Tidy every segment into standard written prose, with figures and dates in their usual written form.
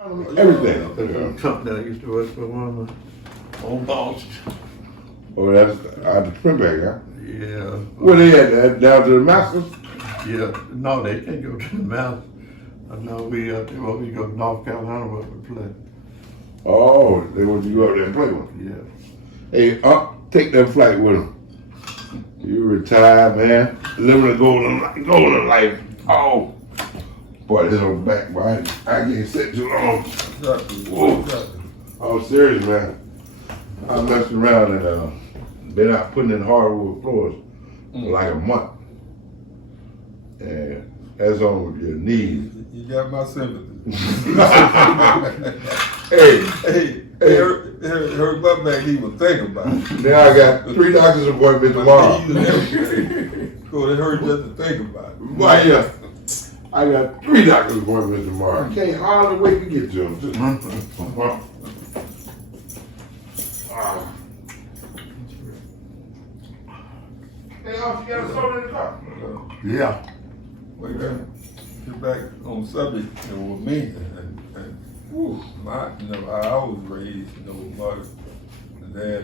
Everything. Company I used to work for, one of my old bosses. Oh, that's out of Springbank, huh? Yeah. Where they at? Down to the Masters? Yeah. No, they can't go to the mountains. I know we go to North Carolina where we play. Oh, they want you to go up there and play with them. Yeah. Hey, take that flight with them. You retired, man. Living a golden life. Oh, boy, this old back, boy. I can't sit too long. Whoa. Oh, serious, man. I messed around and been out putting in hardwood floors for like a month. And that's on your knees. You got my sympathy. Hey, hurt my back even think about it. now I got 3 doctor's appointments tomorrow. So it hurt just to think about it. Why, yeah. I got 3 doctor's appointments tomorrow. I can't hardly wait to get to them. Hey, you got a soda in the car? Yeah. We got to get back on subject, with me and how I was raised, with mother and dad,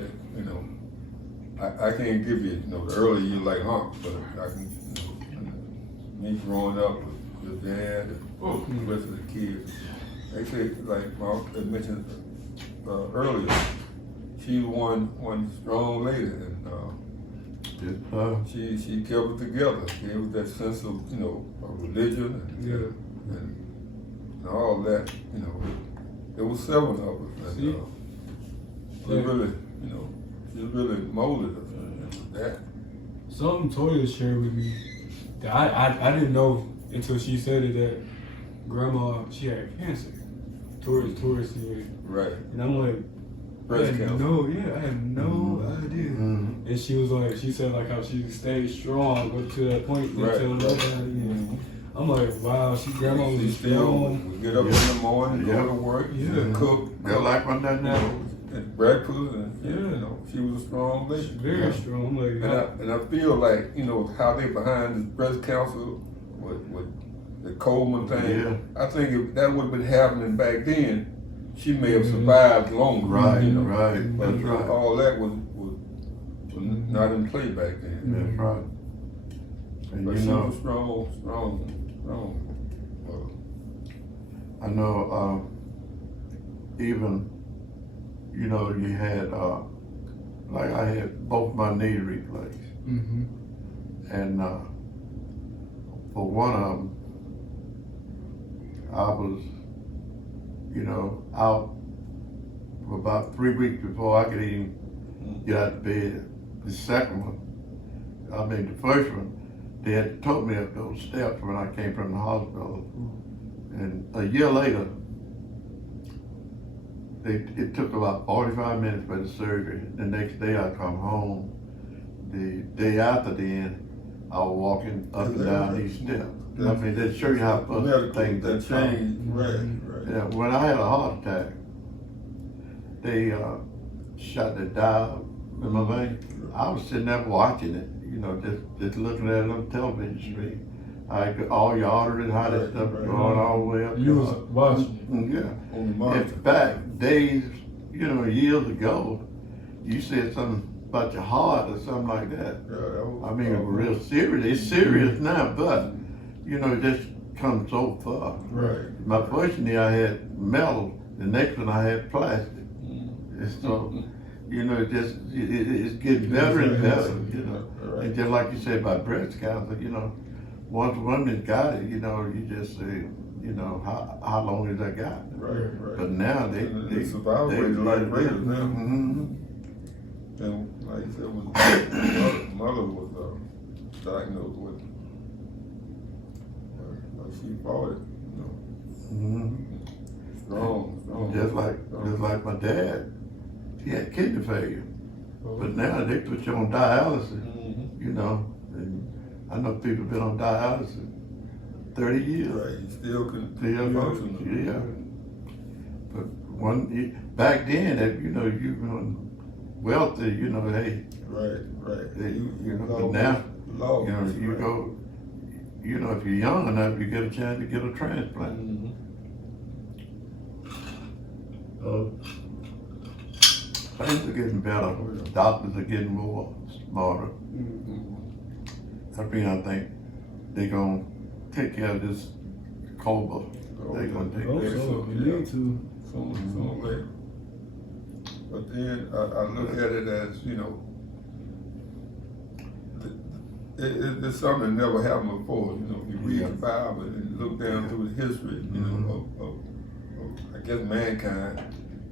I can't give you, the early years like Hump, but I can, me growing up with your dad and the rest of the kids, they say, like Mark had mentioned earlier, she was one strong lady, and she kept it together. Gave us that sense of, of religion and all that, There was 7 of us, and she really, she really molded us into that. Something Toya shared with me that I didn't know until she said it, that grandma, she had cancer. Taurus series. Right. And I'm like, Breast cancer. I had no idea. Mm-hmm. And she was like, she said like how she stayed strong up to that point until nobody. I'm like, wow, grandma was strong. We get up in the morning, go to work, cook. Yeah, like my dad now. And breakfast, and she was a strong lady. Very strong. Like, and I feel like, how they behind this breast cancer with the Coleman thing. Yeah. I think if that would have been happening back then, she may have survived longer. Right, right. But That's right. all that was not in play back then. That's right. And But she was strong. I know, even, you had, like I had both my knees replaced. mm-hmm. And for one of them, I was, out for about 3 weeks before I could even get out of bed. The second one, the first one, they had told me up those steps when I came from the hospital. And a year later, it took about 45 minutes for the surgery. The next day I come home. The day after then, I was walking up and down these steps. They show you how things that changed. Right. Yeah, when I had a heart attack, they shot the dial in my vein. I was sitting there watching it, just looking at it on television screen. All your arteries, how that stuff going all the way up. You was watching. Yeah. In fact, days, years ago, you said something about your heart or something like that. Yeah, it was real serious. It's serious now, but it just comes so far. Right. My first knee I had metal, the next one I had plastic. And so, it's getting better and better, Right. And just like you said about breast cancer, once women got it, you just say, how long has that got? Right. But now they survival rate is like greater now. Mm-hmm. And like you said, mother was diagnosed with it. She fought it, Mm-hmm. strong. Just like my dad, he had kidney failure. But now they put you on dialysis, and I know people been on dialysis 30 years. Right, you still can function. Yeah. But back then, if you were wealthy, hey. Right. But now, you go, if you're young enough, you get a chance to get a transplant. Mm-hmm. Things are getting better. Doctors are getting more smarter. I mean, I think they're gonna take care of this Cobra. They're gonna take care of it. Also, we need to. Soon later. But then I look at it as, you know, it's something that never happened before. You know, you read the Bible and look down through the history, you know, of I guess mankind.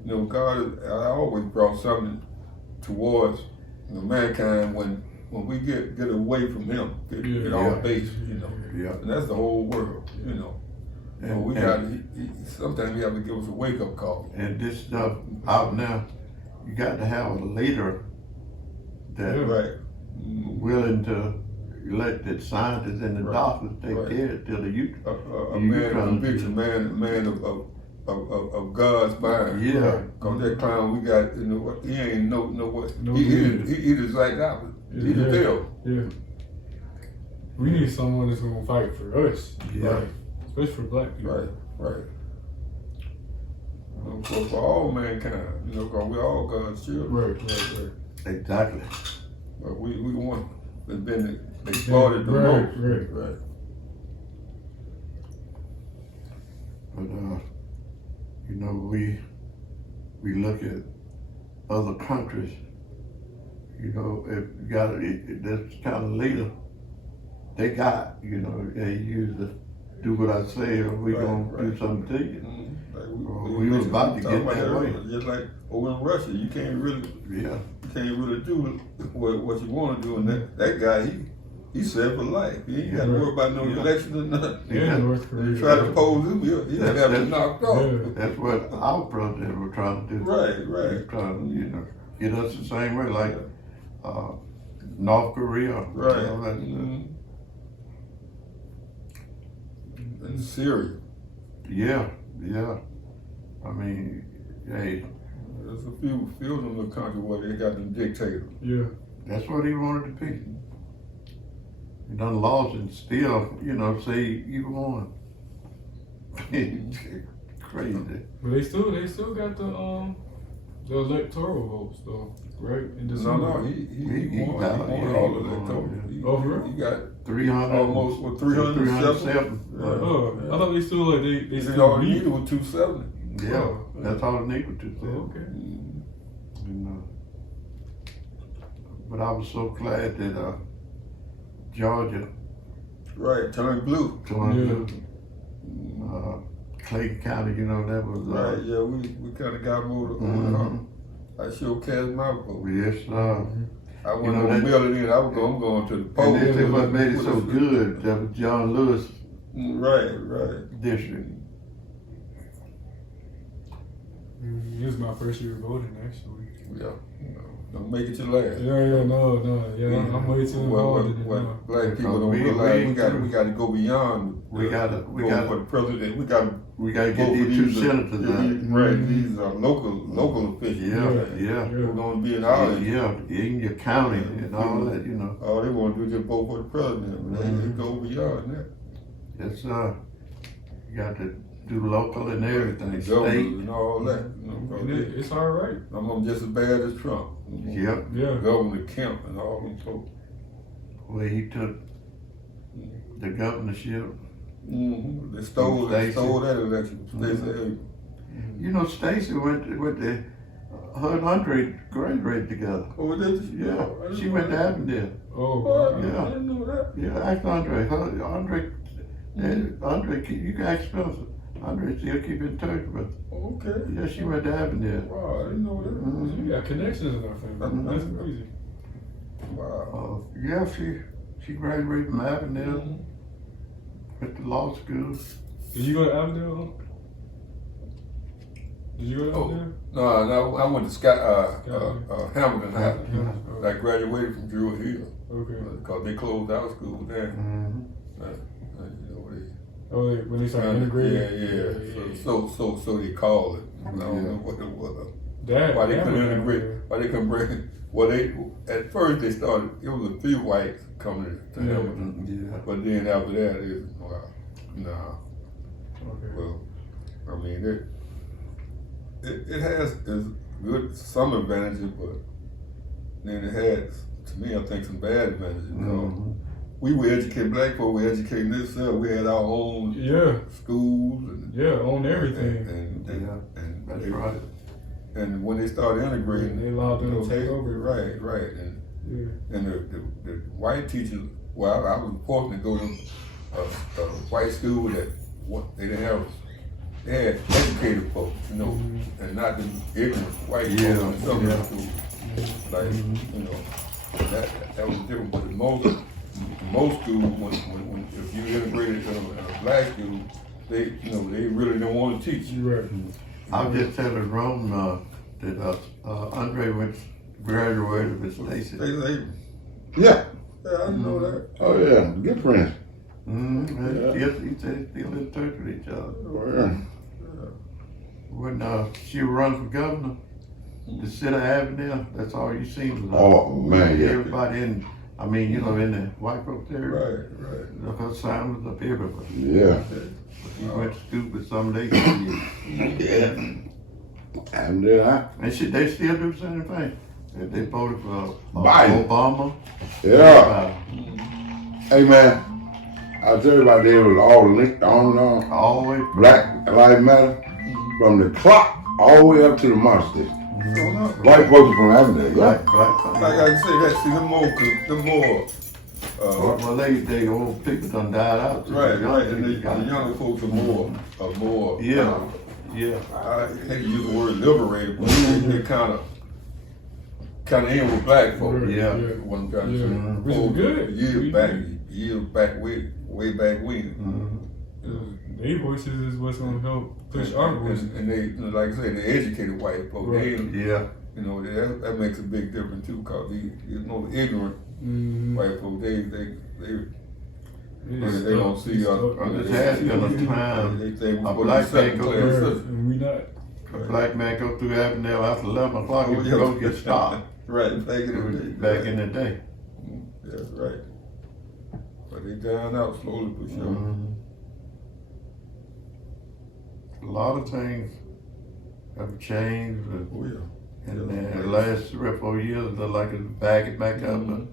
You know, God, I always brought something towards, you know, mankind when we get away from Him, get off base, you know. Yeah. And that's the whole world, you know. So we got sometimes we have to give us a wake up call. And this stuff out now, you got to have a leader that Right. willing to let the scientists and the doctors take care of it till the youth. A man of conviction, man of God's mind. Yeah. Cause that clown we got, you know, he ain't know what he just like that. He the devil. Yeah. We need someone that's gonna fight for us. Yeah. Right. Especially for black people. Right. You know, for all mankind, you know, cause we're all God's children. Right. Exactly. But we the one that's been exploited the most. Right. But you know, we look at other countries. You know, if you got this kind of leader, they got, you know, they usually do what I say, or we gonna do something to you. We was about to get that way. Just like over in Russia, you can't really do what you want to do, and that guy he's set for life. He ain't got to worry about no election or nothing. North Korea. You try to pose him, he'll have him knocked off. That's what our president was trying to do. Right. He's trying to, you know, get us the same way, like North Korea. Right. You know, And Syria. Yeah. I mean, hey. There's a few of them in the country where they got them dictators. Yeah. That's what he wanted to be. He done lost and still, you know, say you won. Crazy. But they still got the electoral votes though, right? In December. No, he won all of that. He got 300, almost 307. I thought they still like they still all needed was 270. Yeah, that's all they needed to do. Okay. And, but I was so glad that Georgia turned blue. blue. Clayton County, you know, that was we kind of got moved. I sure cast my vote. Yes, I wasn't gonna mail it in. I'm going to the poll. And that's what made it so good. That was John Lewis. Right. District. It was my first year voting actually. Yeah. Don't make it your last. I'm way too involved in it. Black people don't realize we got to go beyond. We got for the president. We got to get these two senators out. Right. These are local officials. Yeah. We're going to be in our in your county and all that, you know. All they want to do is just vote for the president. But they go beyond that. Yes, you got to do local and everything, state and all that. It's all right. I'm just as bad as Trump. Yep. Yeah. Governor Kemp and all them folks. Where he took the governorship. They stole that election. Stacey You know, Stacey went to her and Andre graduated together. Oh, did she? Yeah, she went to Avondale. Oh, yeah. I didn't know that. Yeah, ask Andre. Andre, you can ask Spencer. Andre still keep in touch with. Okay. Yeah, she went to Avondale. Wow, I didn't know that. We got connections in our family. That's crazy. Wow. Yeah, she graduated from Avondale. Went to law school. Did you go to Avondale? Did you go to Avondale? No, I went to Hamilton High. I graduated from Drew Hill. Okay. Because they closed our school there. When they started integrating? Yeah. So they called it. I don't know what it was. Why they couldn't integrate? Why they couldn't bring? Well, at first they started. It was a few whites coming to Hamilton, but then after that, it nah. Okay. Well, I mean, it has its good some advantages, but then it has, to me, I think some bad advantages. You know, we were educated, black folk were educating themselves. We had our own schools and on everything. And that's right. And when they started integrating, they allowed them to take over. Right. And the white teachers, well, I was fortunate to go to a white school that they didn't have. They had educated folks, you know, and not the ignorant white folks in some schools. Like, you know, that was different. But in most schools, when if you integrated in a black school, they really don't want to teach you. Right. I was just telling Rome that Andre graduated with Stacy. Yeah. Yeah, I know that. Oh yeah, good friends. Yes, he said they still in touch with each other. Oh, yeah. When she run for governor, the city Avenue, that's all you seen was Oh man, yeah. everybody in. I mean, you know, in the white folks area. Right. Her sign was up everywhere. Yeah. He went to school with some of their kids. Yeah. And then And they still do the same thing. They voted for Biden. Obama. Yeah. Hey man, I tell you about there was all linked on All the way. Black Lives Matter from the clock all the way up to the monster. Mm-hmm. White folks from Avondale. Yeah. Black. Like I say, that see the more. Well, they old people done died out. Right, and the younger folks are more. Yeah. I hate to use the word liberated, but they kind of in with black folks. Yeah. What I'm trying to say. Which is good. Years back, way back when. Their voices is what's gonna help push our voices. And they, like I say, they educated white folks. Right. You know, that makes a big difference too, because these ignorant white folks, they don't see us. This has been a time. They think A we're black man second go class through. citizens. And we not. A black man go through Avondale after 11 o'clock, he go get stopped. Right, back in the day. That's right. But they dying out slowly for sure. A lot of things have changed. Oh yeah. And the last 3 or 4 years, they're like it's backing back up. But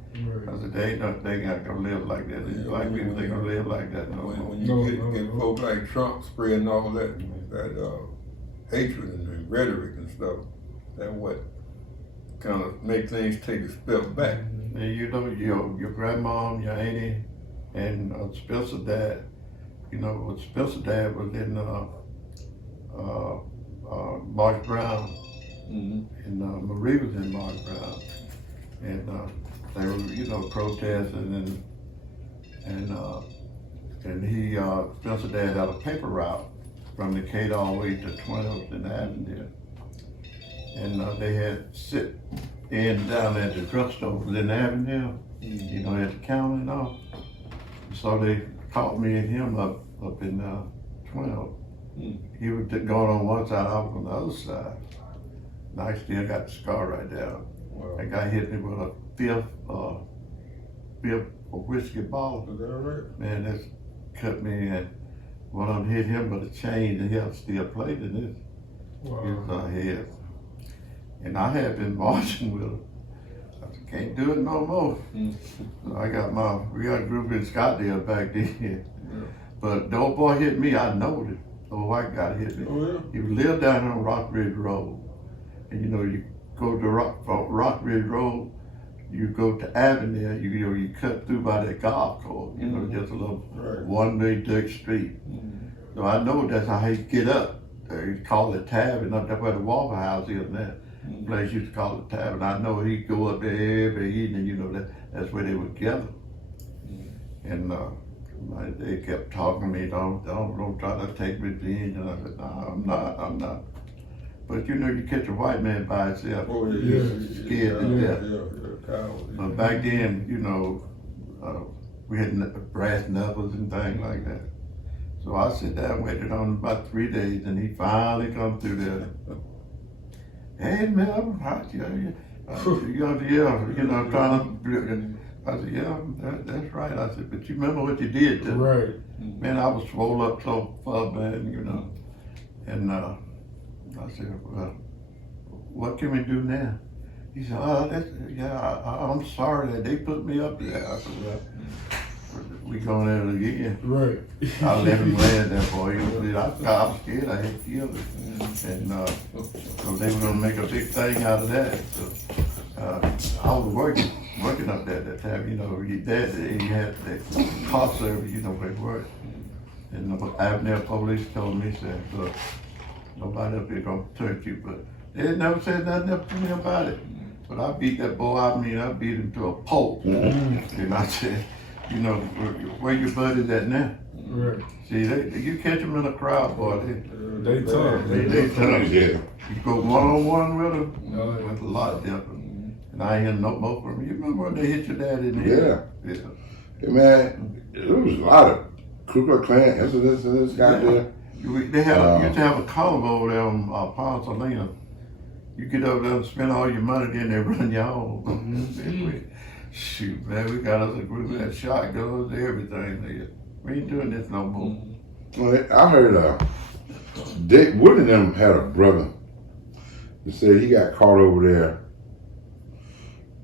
I said, they not gonna live like that. These black people, they gonna live like that no more. When you get folks like Trump spreading all that hatred and rhetoric and stuff, that what kind of make things take a step back. And you know, your grandmom, your auntie, and Spencer dad, you know, Spencer dad was in Mark Brown, and Marie was in Mark Brown, and they were, you know, protesting, and he Spencer dad had a paper route from the Decatur all the way to 20th and Avondale, and they had sit in down at the drugstore in Avondale, you know, at the counter and all. So they caught me and him up in 12. He was going on one side, I was on the other side. And I still got the scar right there. Wow. That guy hit me with a fifth whiskey bottle. Is that right? Man, that's cut me, and one of them hit him with a chain, and he still played in this. Wow. His head. And I had been marching with him. I said, can't do it no more. So we got a group in Scottsdale back then. But the old boy hit me, I know it. The old white guy hit me. Oh yeah. He lived down on Rockridge Road. And you know, you go to Rockridge Road, you go to Avondale, you cut through by that golf course, you know, just a little one-way dirt street. So I know that's how he get up. He called it Tavern, up there where the Waffle House is now. Place used to call it Tavern. I know he'd go up there every evening, you know, that's where they would gather. And they kept talking to me, don't try to take revenge. And I said, no, I'm not. But you know, you catch a white man by himself, scared to death. But back then, you know, we had brass knuckles and things like that. So I sit down and waited on him about 3 days, and he finally come through there. Hey, Melvin, how you? You know, trying to. I said, yeah, that's right. I said, but you remember what you did to me? Right. Man, I was swole up so far, man, you know. And I said, well, what can we do now? He said, I'm sorry that they put me up there. I said, well, we going at it again. Right. I let him land there, boy. I was scared I had killed him. And so they were gonna make a big thing out of that. So I was working up there at that time. You know, he had that car service, you know, where he worked. And the Avenue police told me, said, look, nobody up here gonna touch you, but they never said nothing up to me about it. But I beat that boy, I beat him to a pulp. And I said, you know, where your buddies at now? Right. See, you catch them in a crowd, boy. They tough. They tough. Yeah. You go one-on-one with them, it's a lot different. And I ain't hear no more from you. You remember when they hit your dad in the head? Yeah. Hey, man, there was a lot of Ku Klux Klan incidents in this guy there. They used to have a column over there on Ponsalina. You get over there and spend all your money, then they run you home. Shoot, man, we got us a group that shotguns, everything. We ain't doing this no more. Well, I heard one of them had a brother that said he got caught over there,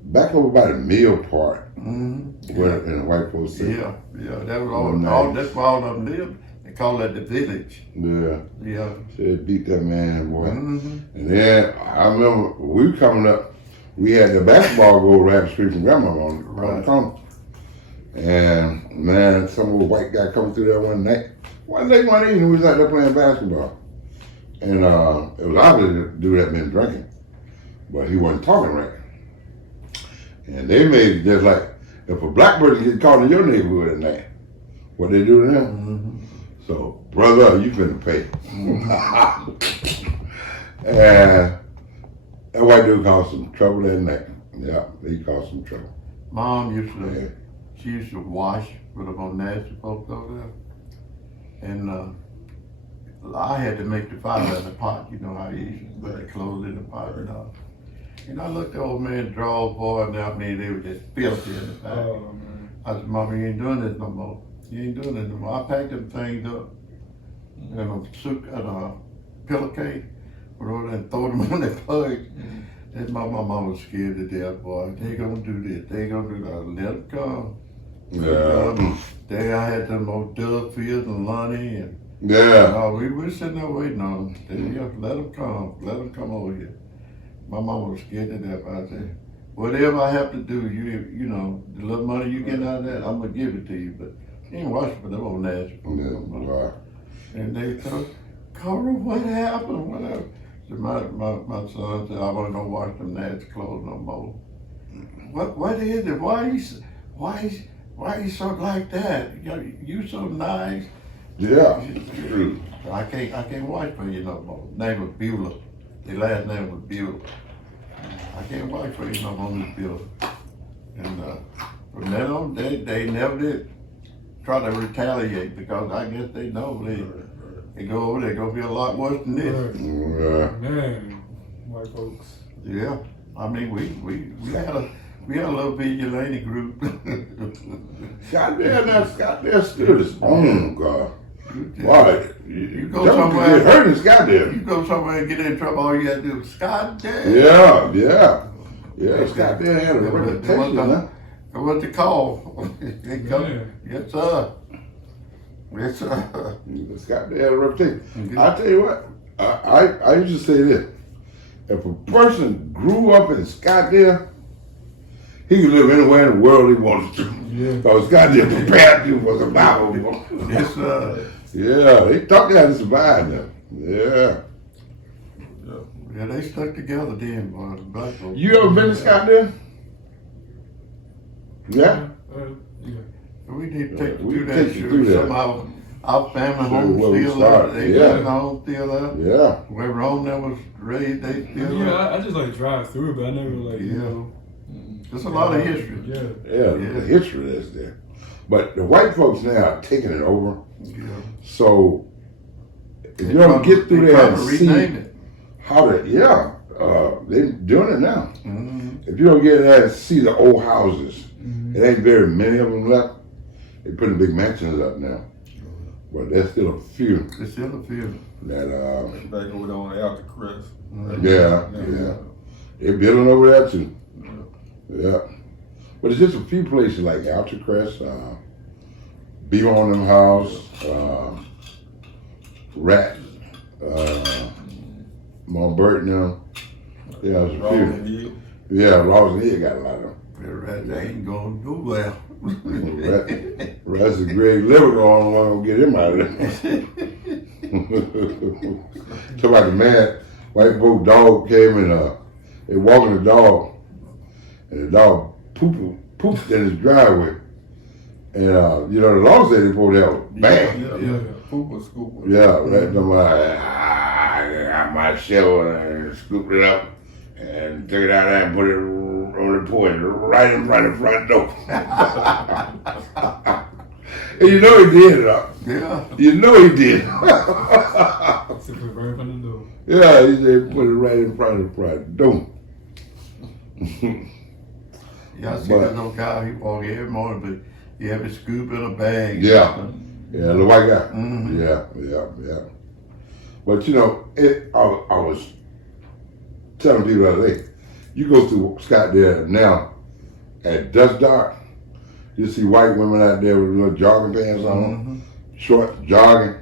back over by the mill part, where in the white folks said. Yeah, that was all that's where all of them lived. They call that the village. Yeah. Said beat that man, boy. And then I remember we were coming up, we had the basketball goal right street from Grandma on the corner. And man, some old white guy coming through there one night. One evening, we was out there playing basketball. And it was obvious the dude had been drinking, but he wasn't talking right. And they made it just like, if a black person get caught in your neighborhood at night, what they do to them? So, brother, you finna pay. And that white dude caused some trouble that night. Yeah, he caused some trouble. Mom used to wash with them on nasty folks over there. And I had to make the fire in the pot, you know how you used to put the clothes in the pot and all. And I looked at the old man draw, boy, and I mean, they were just filthy in the back. I said, Mama, you ain't doing this no more. You ain't doing this no more. I packed them things up in a pillowcase, put over there and throw them on that plug. And my mama was scared to death, boy. They gonna do this, they gonna do that. Let them come. I had them old Dugfield and Lonnie and we were sitting there waiting on them. They let them come over here. My mama was scared to death. I said, whatever I have to do, you know, the little money you get out of that, I'm gonna give it to you. But you ain't watching for them old nasty. And they thought, Cora, what happened? Whatever. So my son said, I wasn't gonna wash them nasty clothes no more. What is it? Why you so like that? You so nice. Yeah, true. I can't watch for you no more. Name was Beulah. Their last name was Beulah. I can't watch for you no more, Miss Beulah. And from then on, they never did try to retaliate because I guess they know they go over there, gonna be a lot worse than this. Man, white folks. Yeah, I mean we had a little vigilante group. Scottsdale stood his own, God. Why? You go somewhere. Get hurt in Scottsdale. You go somewhere and get in trouble. All you got to do is Scottsdale. Yeah. Scottsdale had a reputation, huh? What they call? Yes, sir. Yes, sir. Scottsdale had a reputation. I tell you what. I used to say this: if a person grew up in Scottsdale, he could live anywhere in the world he wanted to. Because Scottsdale prepared you for survival. Yes, sir. Yeah, they taught you how to survive now. Yeah. Yeah, they stuck together then, boy. Black folks. You ever been to Scottsdale? Yeah. We need to take you through that. Somehow our family home still there. They home still there. Yeah. Where Rome that was raised, they still there. I just like drive through it, but I never you know. There's a lot of history. The history that's there. But the white folks now are taking it over. Yeah. So if you don't get through there and see how to, they're doing it now. If you don't get there and see the old houses, it ain't very many of them left. They're putting big mansions up now. but there's still a few It's still a few. that Back over there on Alta Crest. yeah. They're building over there too. Yeah. But it's just a few places like Alcatraz, Be On Them House, Rat, Mount Burton now. Yeah, there's a few. Yeah, Rawson Hill got a lot of them. They ain't gonna do well. Rat's a great liver going on, get him out of there. Talk about the man, white folk dog came and they walking the dog, and the dog pooped in his driveway. And the law said they supposed to have a bag. Yeah. Pooper, scooper. Yeah, right. I got my shovel and scooped it up and took it out there and put it on the porch right in front of the front door. And you know he did it. Yeah. You know he did. Right from the door. Yeah, he said put it right in front of the front door. Yeah, I see that little guy, he walk every morning, but he have his scoop in a bag. Yeah, the white guy. Mm-hmm. Yeah. But I was telling people the other day, you go through Scottsdale now at dusk dark, you see white women out there with little jogging pants on, short jogging.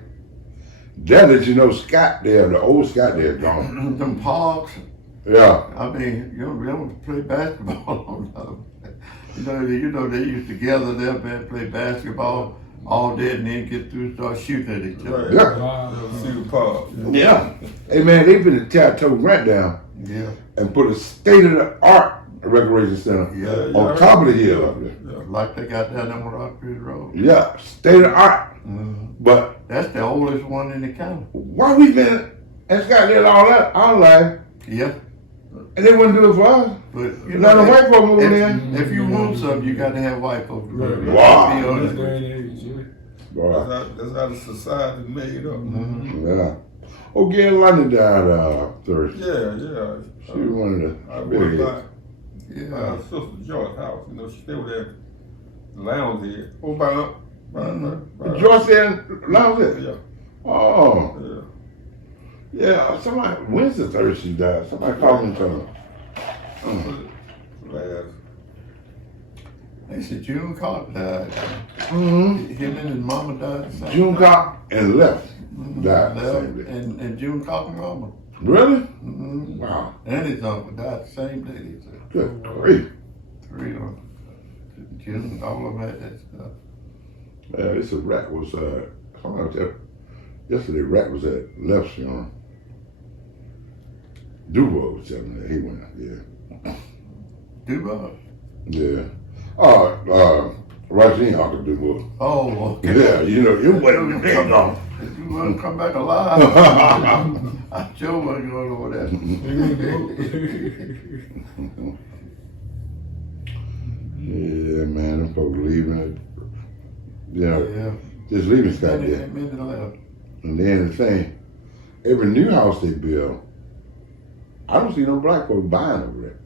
That lets you know Scottsdale, the old Scottsdale gone. Them parks. Yeah. I mean, you don't play basketball on them. You know, they used to gather there and play basketball all day and then get through and start shooting at each other. Yeah. See the park. Yeah. Hey man, they been to tear Toe Grant down Yeah. and put a state-of-the-art recreation center on top of the hill up there. Like they got down on Rockbridge Road. Yeah, state-of-the-art. But That's the oldest one in the county. why we been at Scottsdale all that our life Yeah. and they wouldn't do it for us? But you Let the white folk move in. if you want something, you got to have white folks. Wow. Be on This it. day and age, yeah. Boy, That's how the society made up. yeah. Oh, Gail London died Thursday. Yeah. She was one of I the went big by hits. my sister Joy's house. She stayed over there, the lounge here. Oh, by Joyce and Lounge it? Yeah. Oh, Yeah. yeah. Somebody, when's the Thursday she died? Somebody called me and told me. Last. They said June Carter died. Mm-hmm. Him and his mama died the same June day. Cock and Left died the Left, same day. and June Carter mama. Really? Mm-hmm. Wow. And his uncle died the same day. They said. Good grief. 3 of them. June, all of them had that stuff. This a rat was yesterday. Rat was at Left's funeral. Duval was telling me that he went. Yeah. Duval. Yeah. Rajin Uncle Duval. Oh, okay. Yeah, you wasn't big on. If you want to come back alive, I sure wasn't going over there. Yeah, man, them folks leaving it. Yeah. Just leaving Many Scottsdale. left. And then the thing, every new house they build, I don't see no black folks buying over there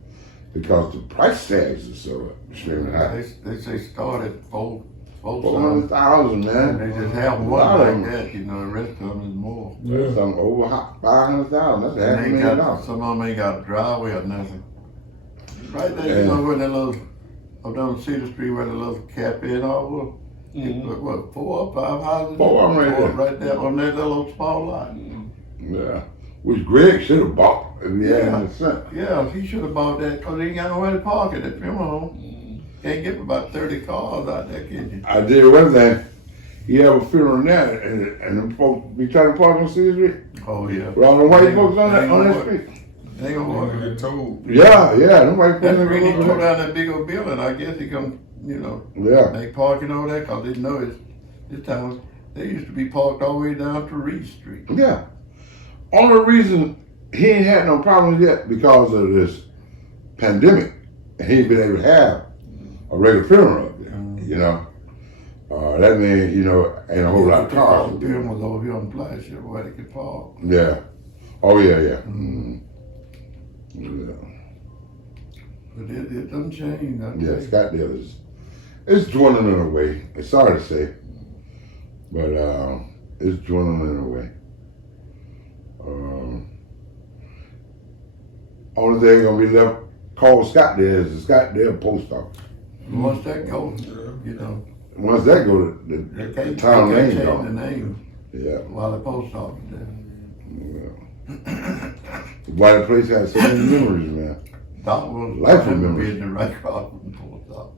because the price tags are so extremely high. They say start at 400,000. 400,000, man. They just have A one lot of like them. that, the rest of them is more. That's something over 500,000. That's half a And million dollars. some of them ain't got a driveway or nothing. Right there, Yeah. you know where that little, up down Cedar Street where the little cap in over. What, 4 or 5 houses? 4 of them right there. Right there on that little small lot. Yeah. Which Greg should have bought if he had Yeah. the cent. Yeah, he should have bought that because he ain't got nowhere to park it at funeral home. Can't get about 30 cars out there, can you? I did one thing. He have a funeral now, and them folks be trying to park on Cedar Street. Oh, yeah. With all the white They folks on ain't that gonna street. They gonna Gonna work. get told. Yeah, them white folks. That's the ain't reason he gonna tore go down that big old building. I guess he come, Yeah. make parking over there because they know this town, they used to be parked all the way down to Reid Street. Yeah. Only reason he ain't had no problems yet because of this pandemic. And he ain't been able to have a regular funeral up there, That means, ain't a whole lot of cars. The building was over here on Flagship where they could park. Yeah. Oh, yeah. Yeah. But it doesn't change. Yeah, Scottsdale it's dwindling away. It's sorry to say. But it's dwindling away. Only thing gonna be left called Scottsdale is the Scottsdale post office. Once that goes, you know, Once that go, they the can't, town they name can't change the gone. name Yeah. while the post office there. Why the place has so many memories, man. Doc will Life never remembers. be in the right car from the post office.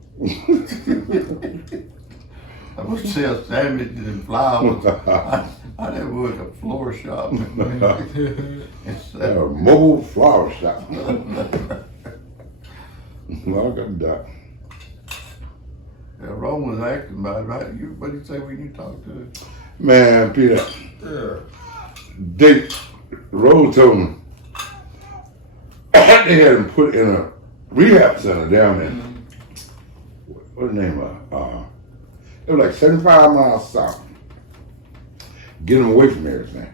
I would sell sandwiches and flowers. I never was a floor shop. It's, A mobile flower shop. Welcome, Doc. yeah, Rome was asking about it, right? What did you say when you talked to her? Man, Peter, Yeah. they Rose told me they had him put in a rehab center down there. What's the name of it? It was like 75 miles south. Get him away from everything.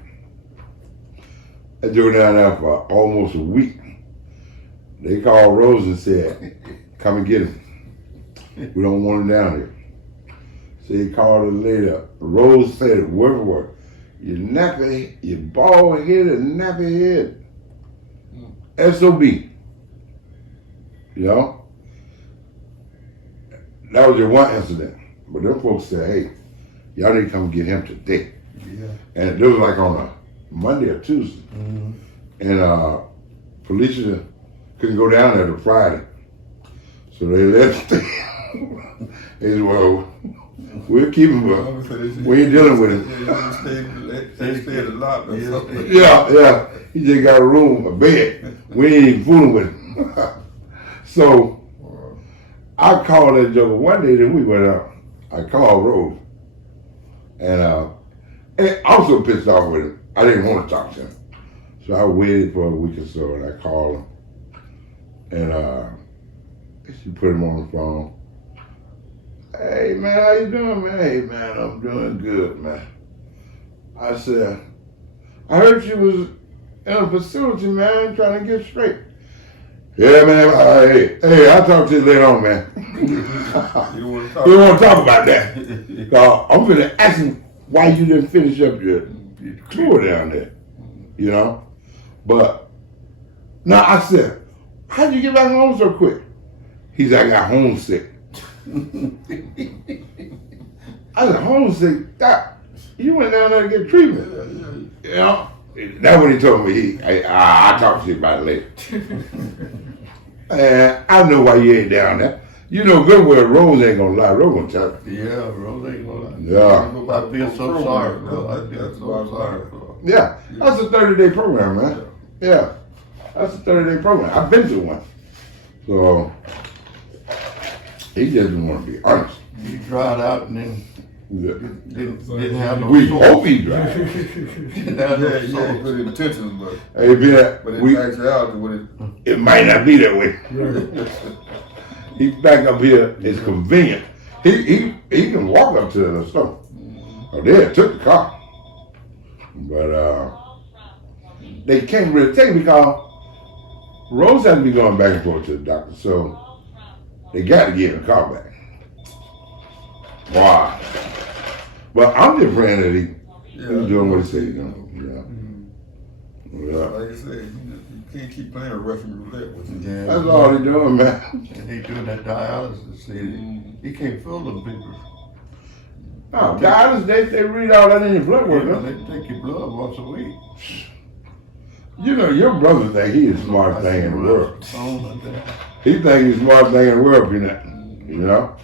I drove down there for almost a week. They called Rose and said, come and get him. We don't want him down here. So he called her later. Rose said word for word, you nappy, you bald headed nappy head. SOB. You know? That was your one incident. But them folks said, hey, y'all need to come get him today. Yeah. And it was like on a Monday or Tuesday. Mm-hmm. And Felicia couldn't go down there till Friday. So they left. They said, well, we'll keep him, but we ain't dealing with him. They stayed a lot or something. Yeah. He just got a room, a bed. We ain't even fooling with him. So I called that joker one day, then we went out. I called Rose. And I was so pissed off with him. I didn't want to talk to him. So I waited for a week or so and I called him. And she put him on the phone. Hey man, how you doing, man? Hey man, I'm doing good, man. I said, I heard you was in a facility, man, trying to get straight. Yeah, man. Hey, I'll talk to you later on, man. You don't want to talk, You don't want to talk about that. I'm going to ask him why you didn't finish up your tour down there, you know? But, no, I said, how'd you get back home so quick? He said, I got homesick. I said, homesick? Doc, you went down there to get treatment. You know? That's what he told me. I'll talk to you about it later. And I know why you ain't down there. You know good well Rose ain't gonna lie. Rose gonna tell you. Yeah, Rose ain't gonna lie. Yeah. I feel so sorry, bro. I feel so sorry. Yeah, that's a 30-day program, man. Yeah, that's a 30-day program. I've been to one. So, he just didn't want to be honest. He dried out and then didn't have no We soul. hope he drive. Didn't have no yeah, soul. good intentions, but Hey, be that, in we, actuality, what it might not be that way. He back up here is convenient. He can walk up to the store. Oh, they took the car. But they can't really take it because Rose has to be going back and forth to the doctor. So they got to get the car back. Wow. But I'm just praying that he's doing what he said he's doing. Yeah. like I said, you can't keep playing Russian roulette with him. Yeah. That's all he's doing, man. And he doing that dialysis. He can't fool them people. Oh, guys, they read all that in your blood work. You know, Huh? they take your blood once a week. You know, your brother think he is the smartest thing in the world. Something like that. He think he's the smartest thing in the world, Peanut. You know?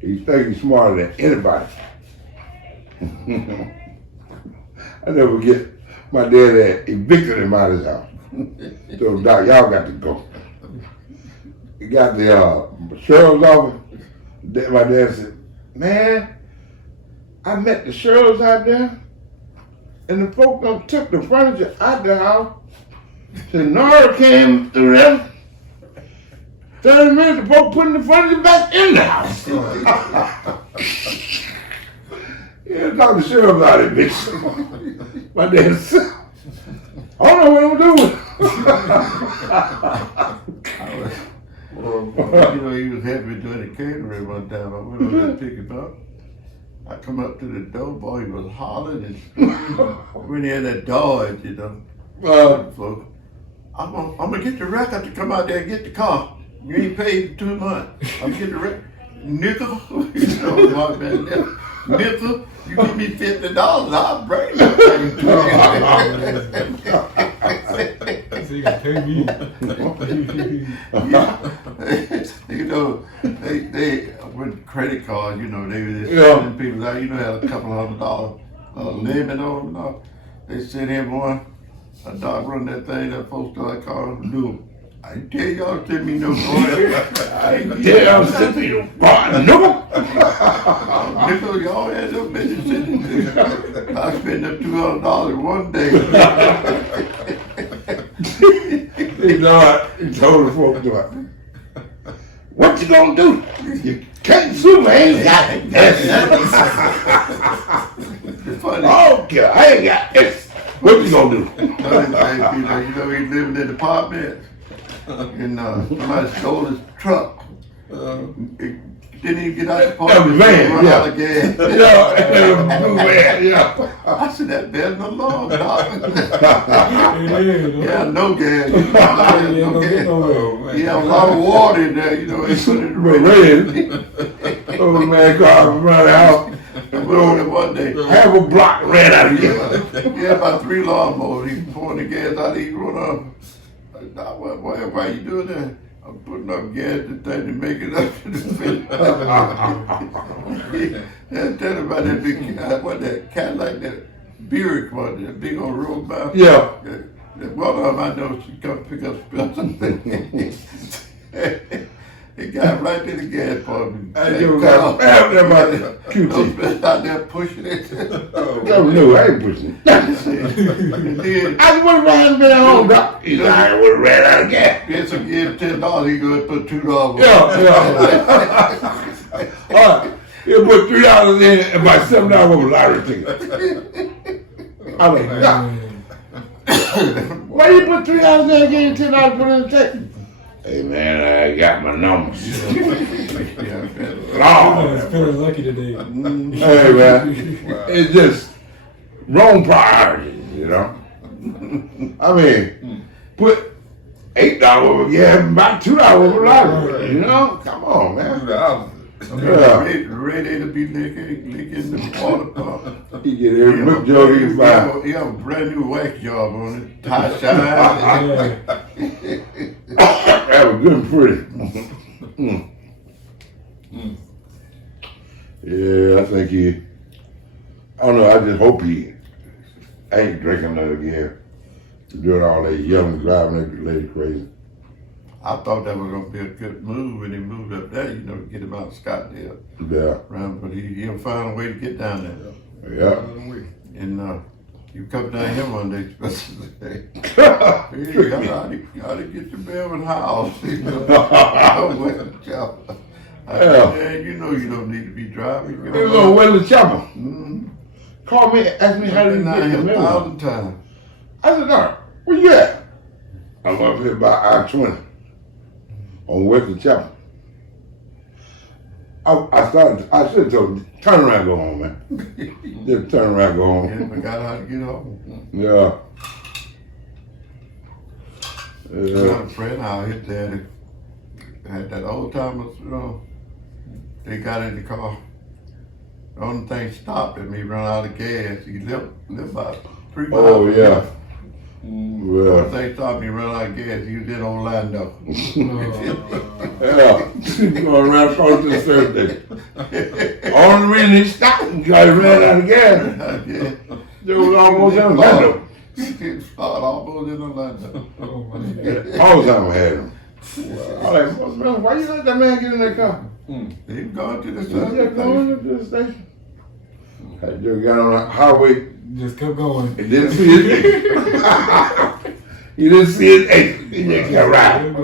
He think he's smarter than anybody. I never forget, my dad had evicted him out of his house. So, Doc, y'all got to go. He got the sheriff's office. My dad said, man, I met the sheriffs out there, and the folk done took the furniture out the house. Said, Nora came through there. 30 minutes, the folk putting the furniture back in the house. Yeah, talk the sheriff about it, bitch. My dad said, I don't know what I'm doing. You know, he was helping me doing the catering one time. I went over there to pick him up. I come up to the door, boy, he was hollering and screaming. When he had that Dodge, you know. So I'm gonna get the record to come out there and get the car. You ain't paid 2 months. I'm gonna get the record. Nickel, you know what, man? Nickel, you give me $50, I'll bring that thing to So you can pay me. you know, they with credit cards, you know, they were Yeah. sending people out, you know, had a couple $100 limit on them. They sent him one, a dog run that thing, that folks started calling him, do. I didn't tell y'all to send me no money. I didn't Yeah, I'm sitting here. No. Nickel, y'all had no business sending to. I spent up $200 one day. You know what? He told the folks, what you gonna do? You can't sue me, I ain't got it. It's funny. Okay, I ain't got it. What you gonna do? You know, he's living in apartments. And somebody stole his truck. Didn't even get out the apartment. Van, Run yeah. out of gas. Blue man, yeah. I said, that better than long, dog. Yeah, Yeah, no gas. No gas. Oh, man. Yeah, a lot of water in there, you know, he put it in the Red. Old man car run out. one day. Half a block ran out of here. He had about 3 lawnmowers. He pouring the gas out, he run up. Why you doing that? I'm putting up gas to thing to make it up to the finish. Tell him about that big what that Cadillac, that Buick one, that big old road mouth. Yeah. One of them I know she come pick up Spencer. He got right to the gas pump. I just got found about the QT. Spencer out there pushing it. No, I ain't pushing. I just would have ran been home, doc. He said, I would have ran out of gas. Spencer gave $10, he go and put $2. Yeah. All right. He'll put $3 in and buy $7 worth of lottery ticket. I'm like, nah. Why you put $3 in and gave you $10 put in the check? Hey man, I got my numbers. I'm feeling lucky today. Hey man, it's just wrong priorities, you know. I mean, put $8 over gas and buy $2 over lottery, you know. Come on, man. Yeah. Ready to be licking the water pump. He get every book job he can buy. He have a brand new wax job on it. Tie shine. That was good and pretty. Yeah, I think I don't know, I just hope he ain't drinking that again. Doing all that yelling, driving that lady crazy. I thought that was gonna be a good move when he moved up there, you know, to get him out of Scottsdale. Yeah. But he'll find a way to get down there. Yeah. And you come down here one day, Spencer. Hey, you ought to get your Melvin house. You know, yeah, you know you don't need to be driving. He was on Weather Chopper. Mm-hmm. Call me and ask me how to get here the mail. 1,000 times. I said, no, where you at? I'm up here by I-20 on Western Chapel. I should have told him, turn around, go home, man. Just turn around, go home. Yeah, forgot how to get home. Yeah. I got a friend out here that had that old timers, you know, they got in the car. The only thing stopped him, he run out of gas. He lived about 3 miles. Oh, yeah. The Well, only thing stopped him, he run out of gas. He was in Orlando. yeah. Going around across the Thursday. Only reason he stopped because he ran out of gas. Yeah. There was almost in Orlando. He almost in Orlando. Oh my God. All the time I had him. I was like, why you let that man get in that car? He was going to the He just side. going to the station. I just got on the highway. Just kept going. He didn't see his exit. He didn't see his exit. He just kept riding.